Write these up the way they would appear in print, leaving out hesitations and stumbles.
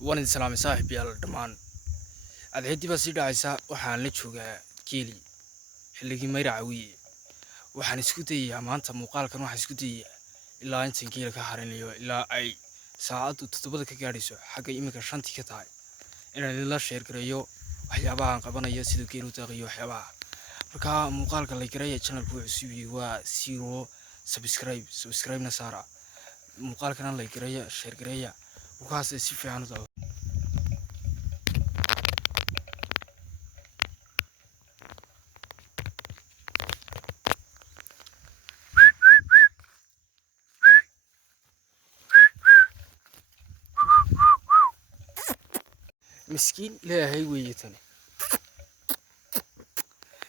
وانا سلام صاحب يا الدمان adheedi baa sii dhacaysa waxaan la joogaa geeli xilligii mayraawi waxaan isku dayayaa maanta muuqaalkan waxaan isku dayayaa ilaa intaan geela ka harinayo ilaa ay saacadu 7 ka gaadhayso xagga imika 5 ka tahay inaan la sheer gareeyo waxyaabaha aan qabanayo sida geelu daaqayo waxyaabaha marka muuqaalka la gareeyo channelku cusub waa 0 subscribe na saara muuqaalkan la gareeyo sheer gareeya waxaas si fiican u مسكين لا هي ويتني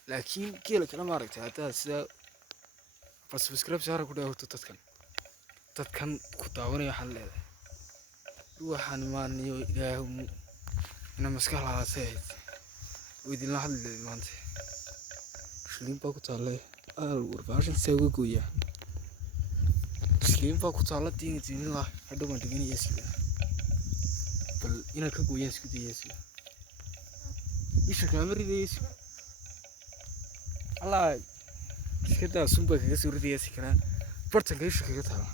لكن كيلا كلام عرفت هذا سدا سبسكرايب صار كده تتكن كتاوني حل هذا وحن ما نيو إلههم أنا مسكها على سيد ودي الله حل ما أنت سليم باكو تعالى الورفاشن سوي قوية سليم باكو تعالى تين الله هذا ما تبيني يسوي بل إنا كقوية سكتي يسوع إيش الكاميرا دي يسوع الله كده سوبر كده سوري دي يسوع برتن كيش كده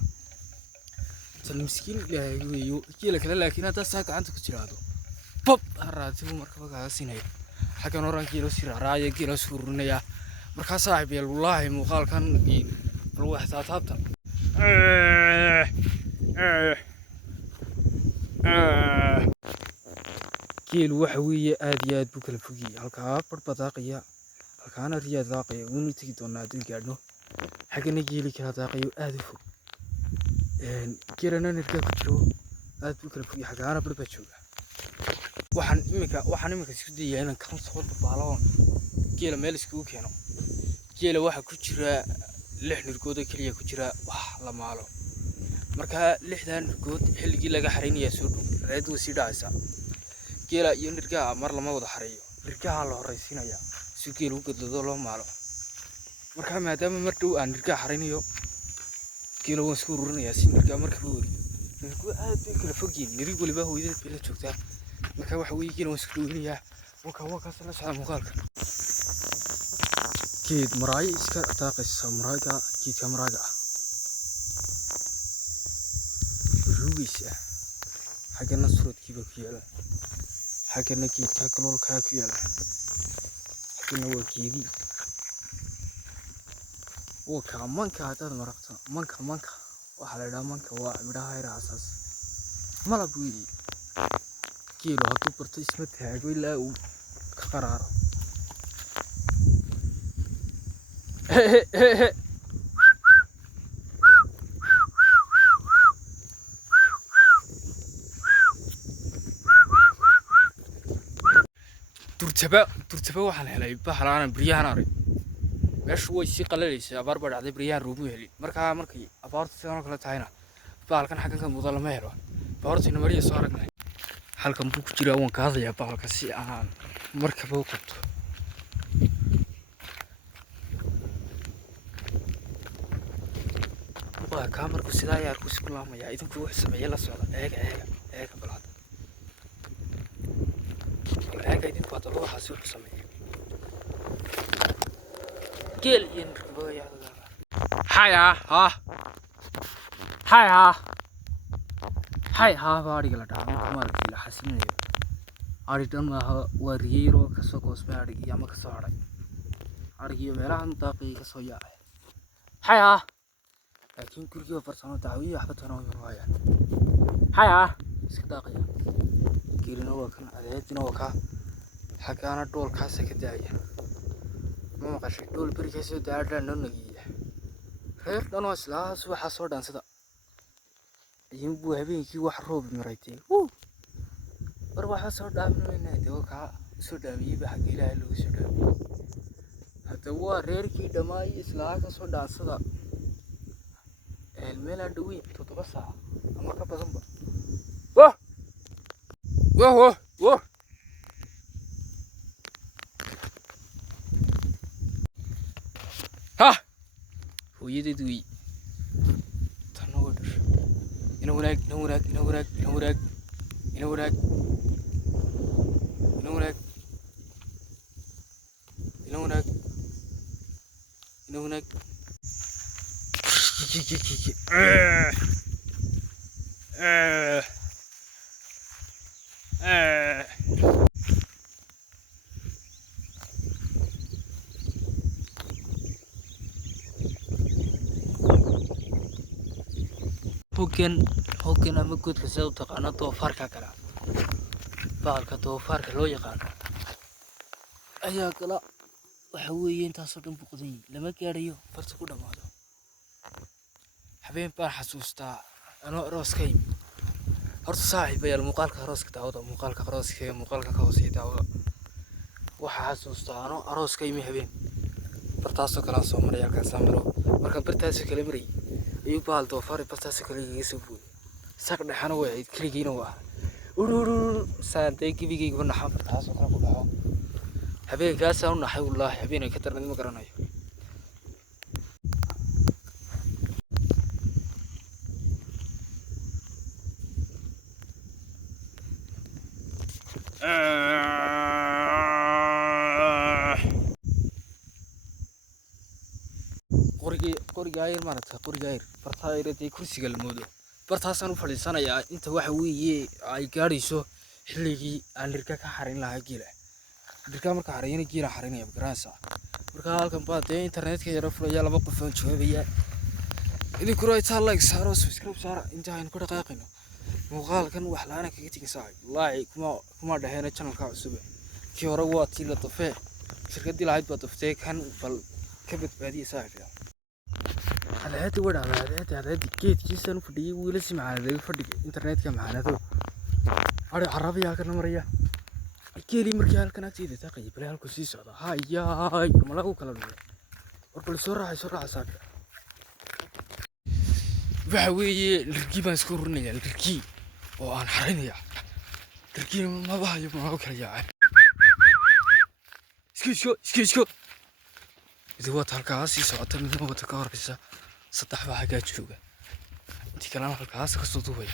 سلمسكين لا يو كيلا كده لكن هذا ساق عنده كتير هذا بوب هراتي مركبة كاسين هاي حكى نوران كيلو سير راية كيلو سورنا يا مركز صاحب يا والله مقال كان روح تاتابتا كيل وحوية آديات بكل فوقي هالكا بربطاقية هالكانا رياض ذاقية ونو تيجدون نادين قادنو حقنا كيلي كلا ذاقية آدفو كيرانا نرقا كترو آد بكل فوقي حقانا بربطشوغا waxaan imika isku dayayaa inaan kan soo dabaalon geela meel isku keeno geela waxa ku jira 6 nirgood kaliya ku jira wax la maalo marka 6 nirgood xilligii laga xareynayaa soo dhow reedu si dhacaysa geela iyo nirgaa mar lama wada xareeyo nirgaa la horeysiinaya si geelu u gadlado loo maalo marka maadaama mar dhow aan nirgaa xareynayo geela waan soo ururinayaa si nirgaa marka uu wariyo nirgu aad bay kala fogyiin nirigu waliba hooyada bila joogtaa marka waxa weeye geela waan isku dhaweynayaa wakaas la socda muuqaalka geed maraay iska daaqaysa maraaga geedka maraaga ruugaysa حاجنا صورة كيف كيالا حاجنا كيد كاكلول كاكيالا حاجنا وكيدي وكمان كهذا مرقطة منك وحلا منك وعمرها هاي أساس ما لبويدي كيلو هتو برتسمة هاجو إلا وقرار turtaba waxaan helay bahlaan bariyahan aray meeshu way si qalalaysaa abaar baa dhacday bariyahan roobu helin markii abaartu sidoo kale tahayna bahalkan xagan ka mudan lama helo baartina mariya soo aragnay halkan buu ku jira waan ka hadlayaa bahalka si aan markaba u qabto waa kaamarku sidaa yaar ku isku laamaya idinku wax sameeyay la socda eega balad قاعدين فاضلوا حاسوب سمي قيل ينربوا يا الله هاي باري قلت عم كمال كلا حسني أريدن ما وريرو كسوكوس باري يا ما كسارة أريجي ميران تاقي كسويا هاي لكن كل يوم فرصنا تعوي أحبط أنا وياي هاي سكتاقيا كيلنا وكان عادتنا وكا حكانا دول كاسة كداية ما مقاشي دول بريكاسو داردا نونجية خير دانو أسلا سوى حصور دان سدا ينبو هبين كي وحروب مرايتين بروا حصور دامنو إنه وكا سودامي بحكي لا لو سودامي هذا هو رير كي دماي إسلا كاسو دان سدا الميلان دوين تتبصع أما كبزنبا واه ها هو يدوي تنودر نوراك ina wanaag ina wanaag ina wanaag ina wanaag hoggan ama godka sida u taqaano doofaarka kala baalka doofaarka loo yaqaan ayaa kala waxa weeye intaasoo dhan buuqday lama gaadhayo farta ku dhamaado habeen baan xasuustaa anoo arooska yimi horta saaxiibayaal muuqaalka arooska daawada muuqaalka arooska iyo muuqaalka ka hooseeya daawada waxaa xasuustaa anoo arooska yimi habeen bartaasoo kale aan soo maray halkaasaan maro markaan bartaasoo kale maray ayuu baal doofaar bartaasoo kale iga soo buuday saq dhexana way ahayd keligiina waa saantay gebigayga naxan bartaasoo kale ku dhaco habeenkaasaan u naxay wallaahi habeenay ka darnad ma garanayo qoriga ayar maaragtay qoriga ayar bartaa ayradii kursiga la moodo bartaasaan u fadhiisanayaa inta waxa weeye ay gaadhayso xilligii aan lirka ka xarin lahaa geela lirka marka xariyana geela xarinaya garanaysa marka halkan baa dee internetka yara furaya laba qof oo joogaya idinkuna ay taa like saaro subscribe saara inta aynu ku dhaqaaqayno muuqaalkan wax laana kaga tigin saaxiib wallaahi kuma dhaheena channelka cusub kii hore waa tii la dafee shirkadii lahayd baa daftay kan bal ka badbaadiya saaxiib هذا ورا هذا كيت كيسان فدي ولا سمع هذا فدي إنترنت كم هذا هذا عربي هالكنا مريا كيري مريا هالكنا كتير تقي بلا هالكسي صعدا هاي ملاقو كلام وربل سرعة ساك وحوي الركيب مسكورني الركيب وأنا حريني الركيب ما بحاجة ما هو كريا سكيشكو إذا هو تركاسي صعدا من هو تكار بس صدق بقى حاجات شوقة أنتي كلام الكاس قصته ويا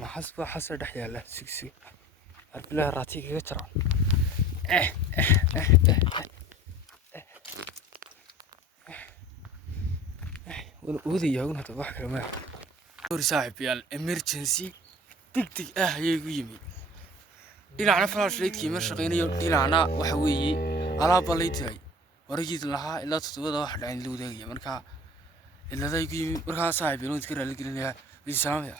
ما حسب حسر دحيا له سكسي بالله راتيك يترى وذي يهون هذا واحد ما دور صاحب يال emergency دق يجو يمي إلى أنا فلاش ليت كيما شغيني إلى أنا وحوي على باليتي ورجيت لها إلا تطوّد واحد عن اللودة مركا إلا ذا يجي مركا صاحب يلون تكرر اللي قلنا بالسلام يا